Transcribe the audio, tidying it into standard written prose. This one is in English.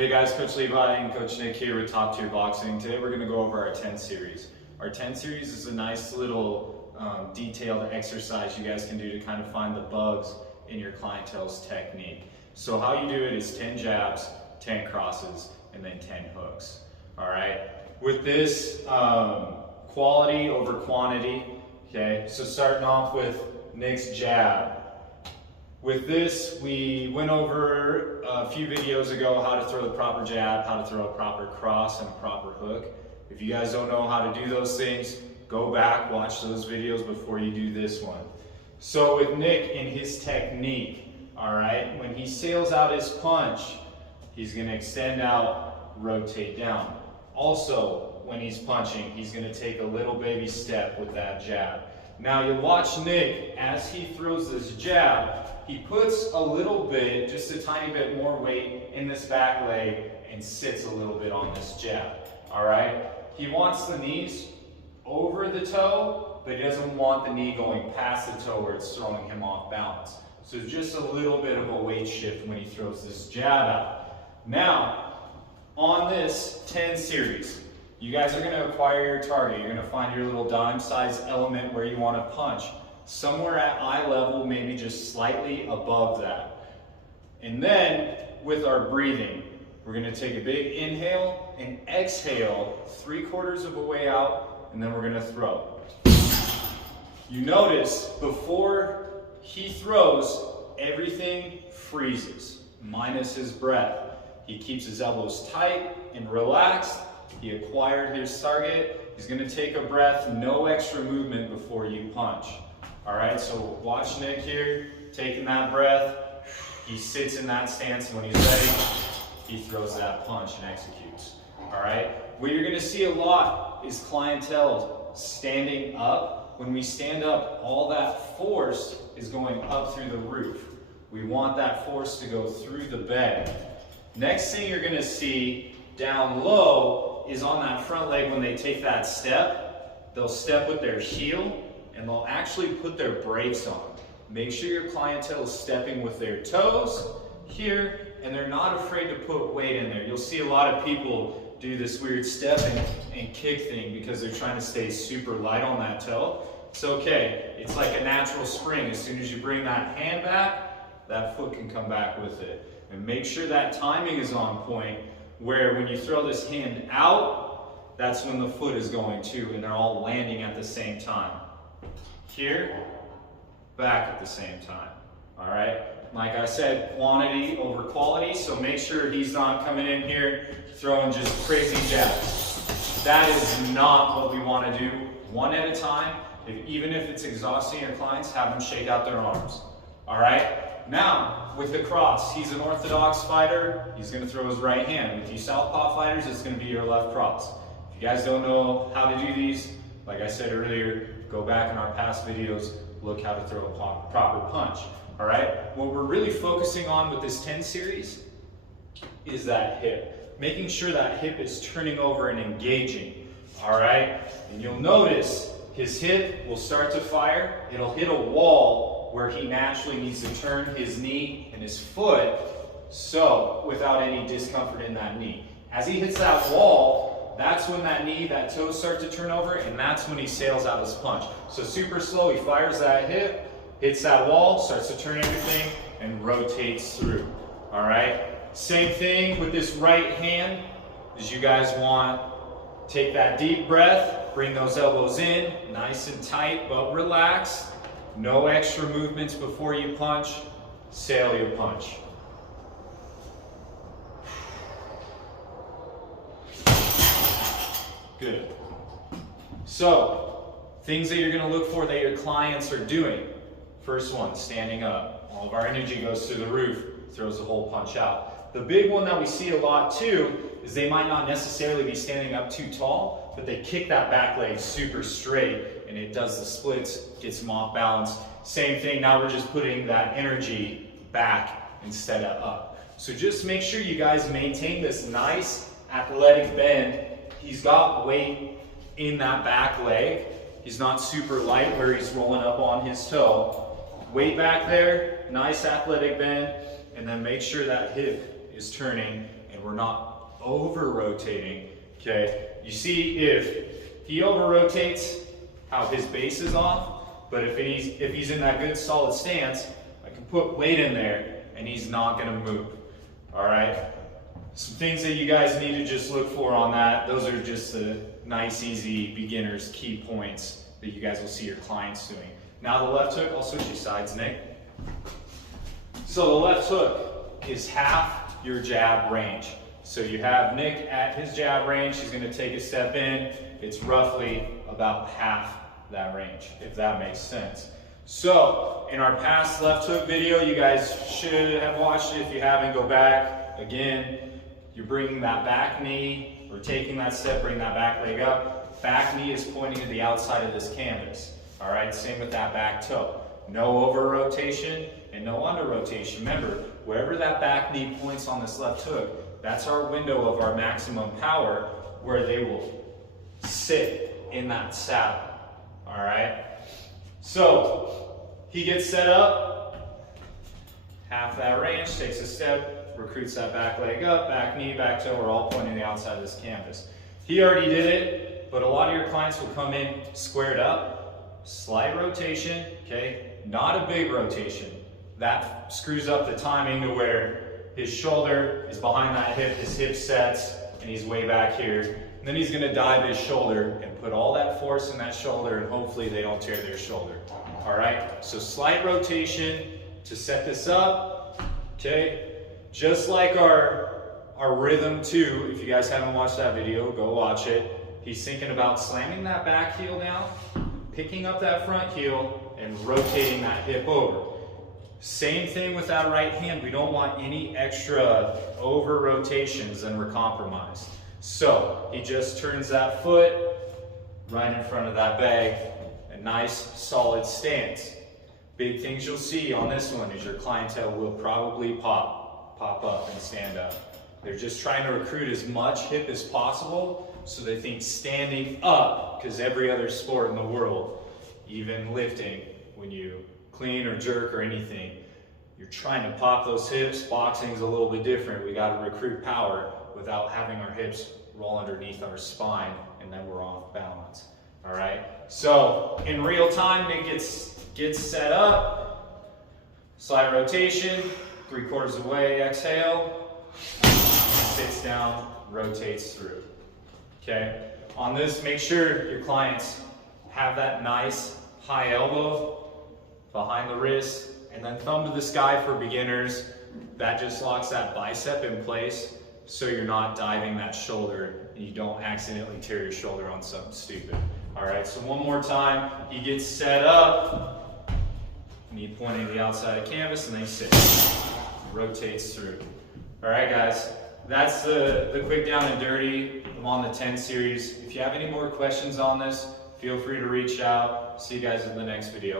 Hey guys, Coach Levi and Coach Nick here with Top Tier Boxing. Today we're going to go over our 10 series. Our 10 series is a nice little detailed exercise you guys can do to kind of find the bugs in your clientele's technique. So how you do it is 10 jabs, 10 crosses, and then 10 hooks. Alright, with this quality over quantity, okay, so starting off with Nick's jab. With this, we went over a few videos ago how to throw the proper jab, how to throw a proper cross and a proper hook. If you guys don't know how to do those things, go back, watch those videos before you do this one. So with Nick and his technique, all right, when he sails out his punch, he's gonna extend out, rotate down. Also, when he's punching, he's gonna take a little baby step with that jab. Now you'll watch Nick, as he throws this jab, he puts a little bit, just a tiny bit more weight in this back leg and sits a little bit on this jab, all right? He wants the knees over the toe, but he doesn't want the knee going past the toe where it's throwing him off balance. So just a little bit of a weight shift when he throws this jab out. Now, on this 10 series, you guys are gonna acquire your target. You're gonna find your little dime-sized element where you wanna punch. Somewhere at eye level, maybe just slightly above that. And then, with our breathing, we're gonna take a big inhale and exhale 3/4 of a way out, and then we're gonna throw. You notice, before he throws, everything freezes, minus his breath. He keeps his elbows tight and relaxed. He acquired his target. He's gonna take a breath, no extra movement before you punch. All right, so watch Nick here, taking that breath. He sits in that stance, and when he's ready, he throws that punch and executes. All right, what you're gonna see a lot is clientele standing up. When we stand up, all that force is going up through the roof. We want that force to go through the bed. Next thing you're gonna see down low is on that front leg when they take that step, they'll step with their heel and they'll actually put their brakes on. Make sure your clientele is stepping with their toes here, and they're not afraid to put weight in there. You'll see a lot of people do this weird step and kick thing because they're trying to stay super light on that toe. It's okay, it's like a natural spring. As soon as you bring that hand back, that foot can come back with it. And make sure that timing is on point, where when you throw this hand out, that's when the foot is going too, and they're all landing at the same time. Here, back at the same time, all right? Like I said, quantity over quality, so make sure he's not coming in here throwing just crazy jabs. That is not what we want to do. One at a time. Even if it's exhausting your clients, have them shake out their arms, all right? Now, with the cross, he's an orthodox fighter. He's going to throw his right hand. With you southpaw fighters, it's going to be your left cross. If you guys don't know how to do these, like I said earlier, go back in our past videos, look how to throw a proper punch, all right? What we're really focusing on with this 10 series is that hip. Making sure that hip is turning over and engaging, all right? And you'll notice his hip will start to fire. It'll hit a wall where he naturally needs to turn his knee and his foot, so without any discomfort in that knee. As he hits that wall, that's when that knee, that toe start to turn over, and that's when he sails out his punch. So super slow, he fires that hip, hits that wall, starts to turn everything, and rotates through, all right? Same thing with this right hand, as you guys want, take that deep breath, bring those elbows in, nice and tight, but relaxed. No extra movements before you punch, sail your punch. Good. So, things that you're going to look for that your clients are doing. First one, standing up. All of our energy goes through the roof, throws the whole punch out. The big one that we see a lot too is they might not necessarily be standing up too tall, but they kick that back leg super straight and it does the splits, gets them off balance. Same thing, now we're just putting that energy back instead of up. So just make sure you guys maintain this nice athletic bend. He's got weight in that back leg. He's not super light where he's rolling up on his toe. Weight back there, nice athletic bend, and then make sure that hip is turning and and we're not over rotating, okay? You see if he over rotates, how his base is off, but if he's in that good solid stance, I can put weight in there and he's not gonna move, all right? Some things that you guys need to just look for on that, those are just the nice, easy beginners key points that you guys will see your clients doing. Now the left hook, I'll switch you sides, Nick. So the left hook is half your jab range. So you have Nick at his jab range, he's gonna take a step in, it's roughly about half that range, if that makes sense. So in our past left hook video, you guys should have watched it. If you haven't, go back. Again, you're bringing that back knee, or taking that step, bring that back leg up. Back knee is pointing to the outside of this canvas. All right, same with that back toe. No over rotation and no under rotation. Remember, wherever that back knee points on this left hook, that's our window of our maximum power where they will sit in that saddle. All right, so he gets set up, half that range, takes a step, recruits that back leg up, back knee, back toe, we're all pointing the outside of this canvas. He already did it, but a lot of your clients will come in squared up, slight rotation, okay, not a big rotation. That screws up the timing to where his shoulder is behind that hip, his hip sets, and he's way back here. And then he's gonna dive his shoulder and put all that force in that shoulder, and hopefully they don't tear their shoulder. All right, so slight rotation to set this up, okay? Just like our rhythm two, if you guys haven't watched that video, go watch it. He's thinking about slamming that back heel down, picking up that front heel, and rotating that hip over. Same thing with that right hand. We don't want any extra over rotations, and we're compromised. So he just turns that foot right in front of that bag, a nice solid stance. Big things you'll see on this one is your clientele will probably pop up and stand up. They're just trying to recruit as much hip as possible, so they think standing up, because every other sport in the world, even lifting, when you clean or jerk or anything, you're trying to pop those hips. Boxing's a little bit different. We got to recruit power without having our hips roll underneath our spine, and then we're off balance. All right, so in real time, Nick gets set up, slight rotation, 3/4 of the way, exhale, sits down, rotates through. Okay, on this, make sure your clients have that nice high elbow behind the wrist, and then thumb to the sky for beginners. That just locks that bicep in place, so you're not diving that shoulder and you don't accidentally tear your shoulder on something stupid. All right, so one more time. He gets set up, knee pointing to the outside of canvas, and then he sits, rotates through. All right, guys, that's the quick down and dirty. I'm on the 10 series. If you have any more questions on this, feel free to reach out. See you guys in the next video.